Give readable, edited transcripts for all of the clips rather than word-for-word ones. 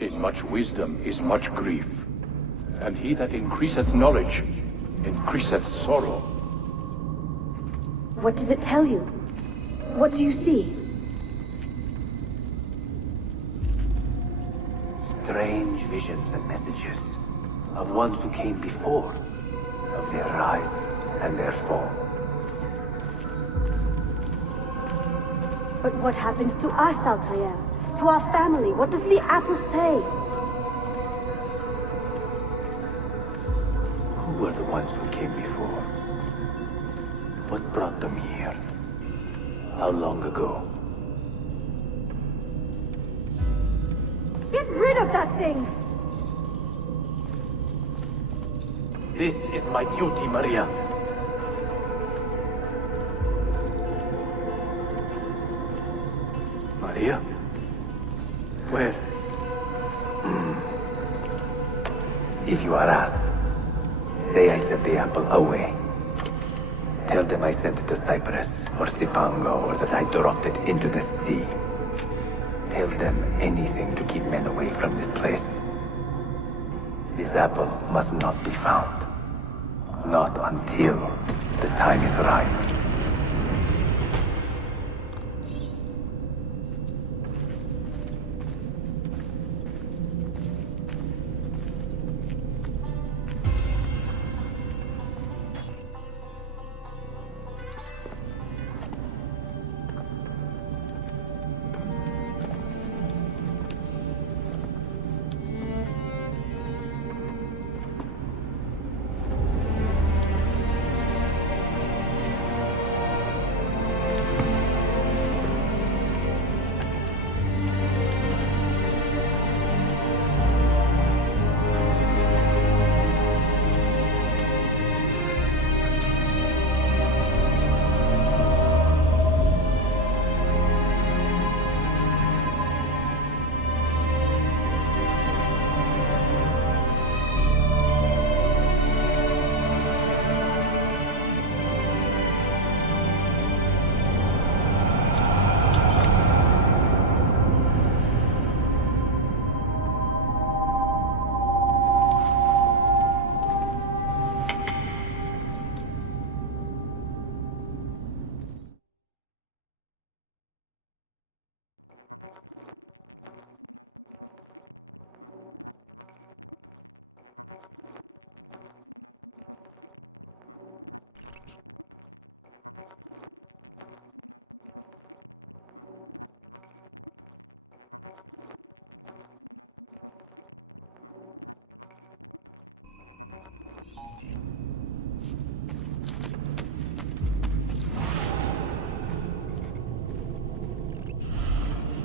In much wisdom is much grief, and he that increaseth knowledge increaseth sorrow. What does it tell you? What do you see? Strange visions and messages of ones who came before, of their rise and their fall. But what happens to us, Altair? To our family? What does the apple say? Who were the ones who came before? What brought them here? How long ago? Get rid of that thing! This is my duty, Maria. Maria? Where? If you are asked, say I sent the apple away. Tell them I sent it to Cyprus, or Cipango, or that I dropped it into the sea. Tell them anything to keep men away from this place. This apple must not be found. Not until the time is right.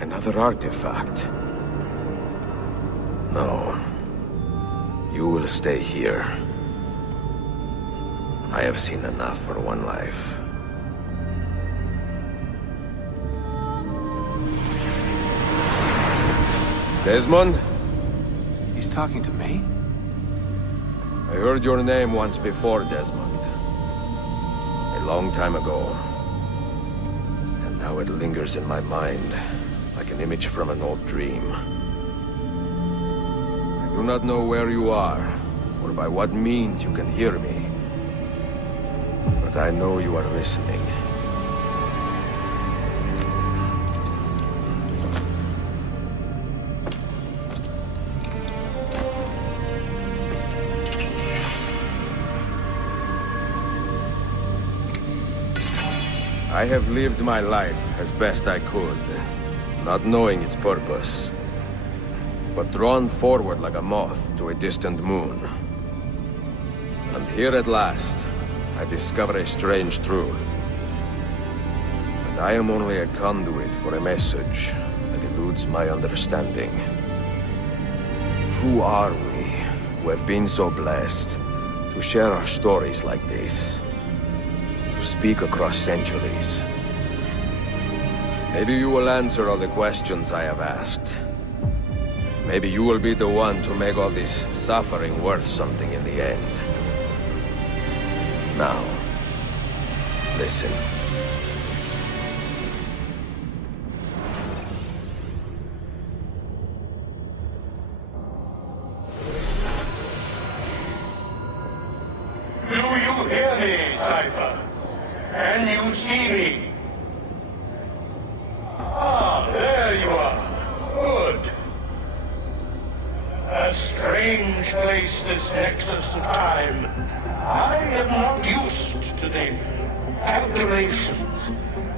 Another artifact. No. You will stay here. I have seen enough for one life. Desmond? He's talking to me? I heard your name once before, Desmond. A long time ago. And now it lingers in my mind, like an image from an old dream. I do not know where you are, or by what means you can hear me. But I know you are listening. I have lived my life as best I could, not knowing its purpose, but drawn forward like a moth to a distant moon. And here at last, I discover a strange truth. But I am only a conduit for a message that eludes my understanding. Who are we, who have been so blessed, to share our stories like this? To speak across centuries? Maybe you will answer all the questions I have asked. Maybe you will be the one to make all this suffering worth something in the end. Now, listen. Cipher. Can you see me? Ah, there you are. Good. A strange place, this nexus of time. I am not used to the calculations.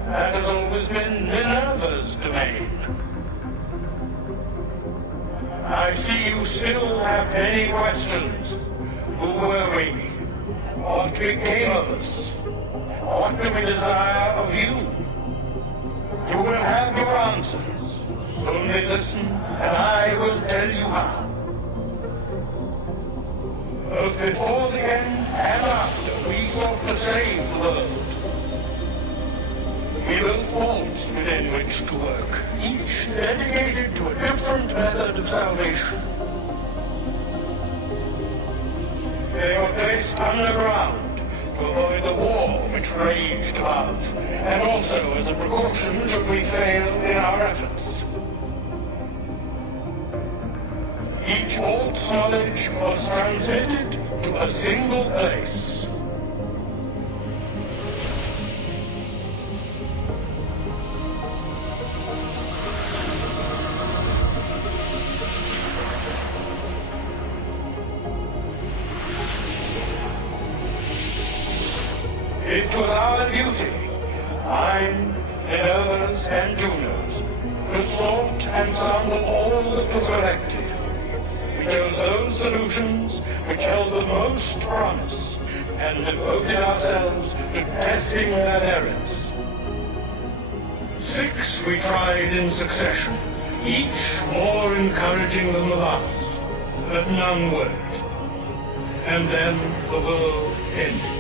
That has always been Minerva's domain. I see you still have many questions. Who were we? What became of us? What do we desire of you? You will have your answers. Only listen, and I will tell you how. Both before the end and after, we sought to save the world. We built vaults within which to work, each dedicated to a different method of salvation. They were placed underground to avoid the war which raged above, and also as a precaution should we fail in our efforts. Each vault's knowledge was transmitted to a single place. It was our duty, mine, Minerva's, and Juno's, to sort and sample all that was collected. We chose those solutions which held the most promise, and devoted ourselves to testing their merits. 6 we tried in succession, each more encouraging than the last, but none worked. And then the world ended.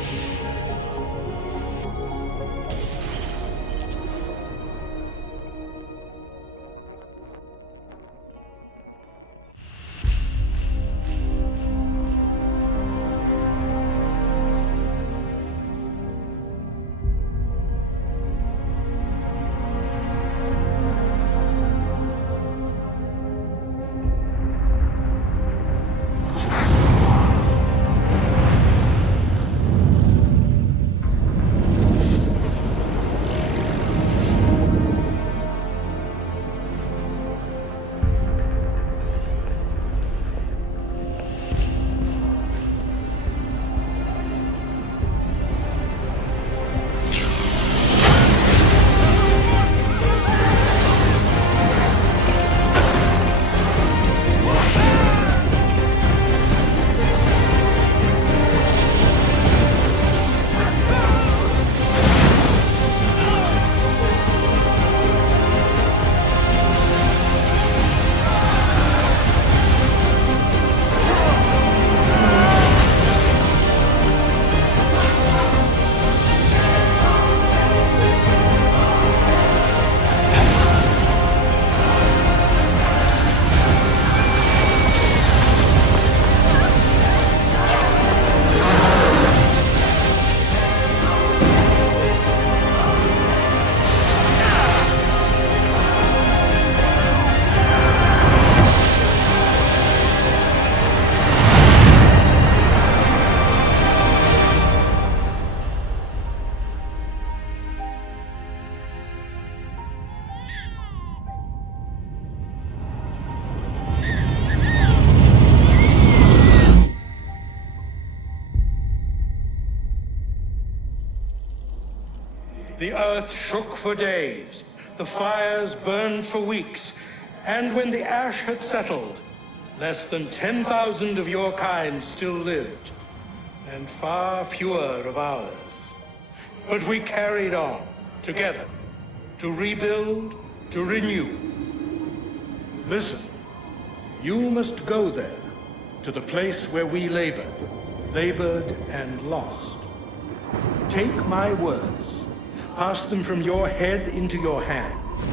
The earth shook for days, the fires burned for weeks, and when the ash had settled, less than 10,000 of your kind still lived, and far fewer of ours. But we carried on, together, to rebuild, to renew. Listen, you must go there, to the place where we labored and lost. Take my words. Pass them from your head into your hands.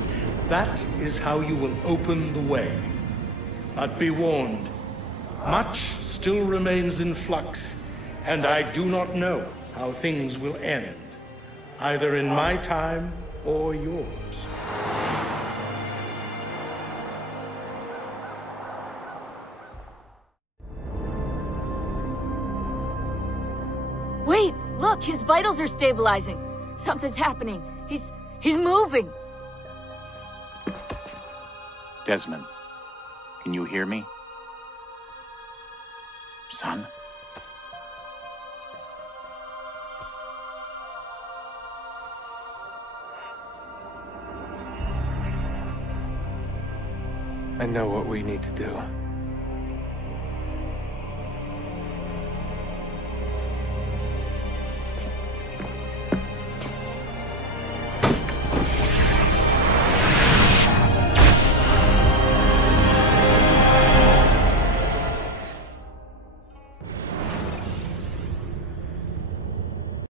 That is how you will open the way. But be warned, much still remains in flux, and I do not know how things will end, either in my time or yours. Wait, look! His vitals are stabilizing. Something's happening. He's moving. Desmond, can you hear me? Son? I know what we need to do.